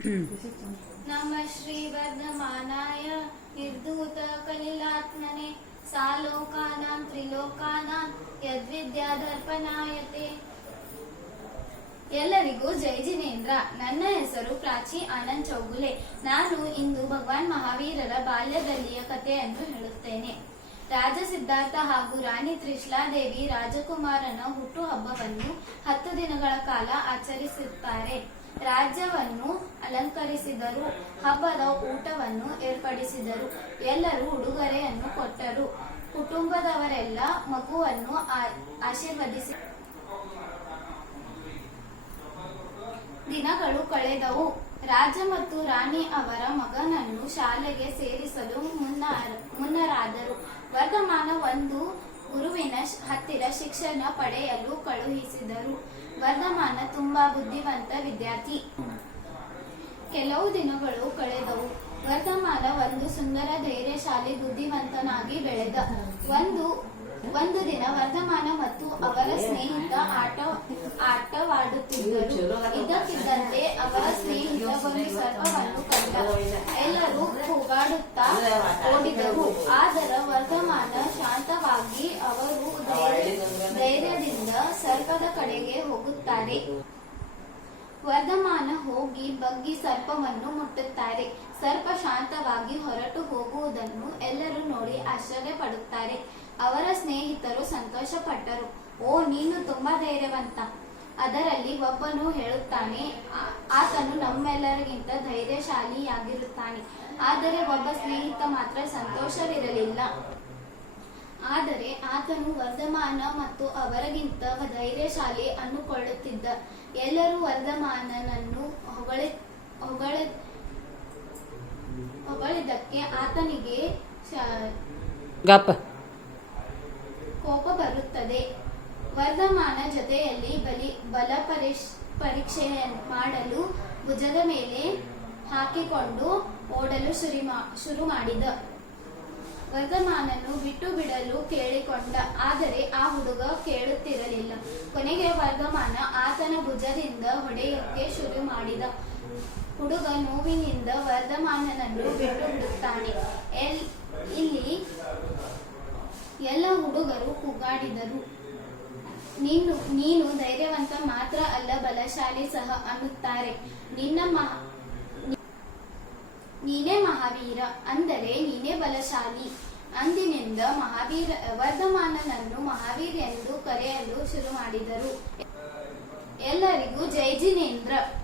ನಮ ಶ್ರೀವರ್ಧಮಾನಾಯ ನಿರ್ಧೂತ ಕಲಿಲಾತ್ಮನೆ, ಸಾಲೋಕಾನಾಂ, ತ್ರಿಲೋಕಾನಾಂ, ಯದ್ವಿದ್ಯಾದರ್ಪಣಾಯತೆ. ಎಲ್ಲರಿಗೂ ಜೈ ಜಿನೇಂದ್ರ. ನನ್ನ ಹೆಸರು ಪ್ರಾಚಿ ಆನಂದ್ ಚೌಗುಲೆ. ನಾನು ಇಂದು ಭಗವಾನ್ ಮಹಾವೀರರ ಬಾಲ್ಯದಲ್ಲಿಯ ಕಥೆಯನ್ನು ಹೇಳುತ್ತೇನೆ. ರಾಜ ಸಿದ್ಧಾರ್ಥ ಹಾಗೂ ರಾಣಿ ತ್ರಿಶ್ಲಾದೇವಿ ರಾಜಕುಮಾರನ ಹುಟ್ಟುಹಬ್ಬವನ್ನು ಹತ್ತು ದಿನಗಳ ಕಾಲ ಆಚರಿಸುತ್ತಾರೆ. ರಾಜ್ಯವನ್ನು ಅಲಂಕರಿಸಿದರು, ಹಬ್ಬದ ಊಟವನ್ನು ಏರ್ಪಡಿಸಿದರು, ಎಲ್ಲರೂ ಉಡುಗೊರೆಯನ್ನು ಕೊಟ್ಟರು. ಕುಟುಂಬದವರೆಲ್ಲ ಮಗುವನ್ನು ಆಶೀರ್ವದಿಸಿ. ದಿನಗಳು ಕಳೆದವು. ರಾಜ ಮತ್ತು ರಾಣಿ ಅವರ ಮಗನನ್ನು ಶಾಲೆಗೆ ಸೇರಿಸಲು ಮುನ್ನ, ಮುನ್ನರಾದರು. ವರ್ಧಮಾನ ಒಂದು ಗುರುವಿನ ಹತ್ತಿರ ಶಿಕ್ಷಣ ಪಡೆಯಲು ಕಳುಹಿಸಿದರು. ವರ್ಧಮಾನ ತುಂಬಾ ಬುದ್ಧಿವಂತ ವಿದ್ಯಾರ್ಥಿ. ಕೆಲವು ದಿನಗಳು ಕಳೆದವು. ವರ್ಧಮಾನ ಒಂದು ಸುಂದರ ಧೈರ್ಯಶಾಲಿ ಬುದ್ಧಿವಂತನಾಗಿ ಬೆಳೆದ. ಒಂದು ಒಂದು ದಿನ ವರ್ಧಮಾನ ಮತ್ತು ಅವರ ಸ್ನೇಹಿತ ಆಟ, ಆಟವಾಡುತ್ತಿದ್ದರು. ಇದಕ್ಕಿದ್ದಂತೆ ಅವರ ಸ್ನೇಹಿತ ಒಂದು ಸರ್ಪವನ್ನು ಕಂಡ. ಎಲ್ಲರೂ ಕೂಗಾಡುತ್ತಾ ಓಡಿದರು. ಆದರೆ ವರ್ತಮಾನ ಶಾಂತವಾಗಿ ಅವರು ಧೈರ್ಯ- ಧೈರ್ಯದಿಂದ ಸರ್ಪದ ಕಡೆಗೆ ಹೋಗುತ್ತಾರೆ. ವರ್ಧಮಾನ ಹೋಗಿ ಬಗ್ಗಿ ಸರ್ಪವನ್ನು ಮುಟ್ಟುತ್ತಾರೆ. ಸರ್ಪ ಶಾಂತವಾಗಿ ಹೊರಟು ಹೋಗುವುದನ್ನು ಎಲ್ಲರೂ ನೋಡಿ ಆಶ್ಚರ್ಯ ಪಡುತ್ತಾರೆ. ಅವರ ಸ್ನೇಹಿತರು ಸಂತೋಷ ಪಟ್ಟರು ಓ, ನೀನು ತುಂಬಾ ಧೈರ್ಯವಂತ. ಅದರಲ್ಲಿ ಒಬ್ಬನು ಹೇಳುತ್ತಾನೆ "ಆ- ಆತನು ನಮ್ಮೆಲ್ಲರಿಗಿಂತ ಧೈರ್ಯಶಾಲಿಯಾಗಿರುತ್ತಾನೆ. ಆದರೆ ಒಬ್ಬ ಸ್ನೇಹಿತ ಮಾತ್ರ ಸಂತೋಷವಿರಲಿಲ್ಲ ಆದರೆ ಆತನು ವರ್ಧಮಾನ ಮತ್ತು ಅವರಿಗಿಂತ ಧೈರ್ಯಶಾಲಿ ಅನ್ನುಕೊಳ್ಳುತ್ತಿದ್ದ. ಎಲ್ಲರೂ ವರ್ಧಮಾನನನ್ನು ಹೊಗಳಿ ಹೊಗಳ ಹೊಗಳಿದ್ದಕ್ಕೆ ಆತನಿಗೆ ಕೋಪ ಬರುತ್ತದೆ. ವರ್ಧಮಾನ ಜೊತೆಯಲ್ಲಿ ಬಲಿ, ಬಲ ಪರೀಕ್ಷೆ ಮಾಡಲು ಭುಜದ ಮೇಲೆ ಹಾಕಿಕೊಂಡು ಓಡಲು ಶುರು ಮಾಡಿದ. ವರ್ಧಮಾನನು ಬಿಟ್ಟು ಬಿಡಲು ಕೇಳಿಕೊಂಡ. ಆದರೆ ಆ ಹುಡುಗ ಕೇಳುತ್ತಿರಲಿಲ್ಲ. ಕೊನೆಗೆ ವರ್ಧಮಾನ ಆತನ ಭುಜದಿಂದ ಹೊಡೆಯೋಕ್ಕೆ ಶುರು ಮಾಡಿದ. ಹುಡುಗ ನೋವಿನಿಂದ ವರ್ಧಮಾನನನ್ನು ಬಿಟ್ಟು ಬಿಡುತ್ತಾನೆ. ಎಲ್, ಇಲ್ಲಿ ಎಲ್ಲ ಹುಡುಗರು ಕೂಗಾಡಿದರು. ನೀನು ನೀನು ಧೈರ್ಯವಂತ ಮಾತ್ರ ಅಲ್ಲ, ಬಲಶಾಲಿ ಸಹ ಅನ್ನುತ್ತಾರೆ. ನಿನ್ನ ಮಹಾ ನೀನೇ ಮಹಾವೀರ, ಅಂದರೆ ನೀನೇ ಬಲಶಾಲಿ. ಅಂದಿನಿಂದ ಮಹಾವೀರ, ವರ್ಧಮಾನನನ್ನು ಮಹಾವೀರ್ ಎಂದು ಕರೆಯಲು ಶುರು ಮಾಡಿದರು ಎಲ್ಲರಿಗೂ ಜೈ ಜಿನೇಂದ್ರ.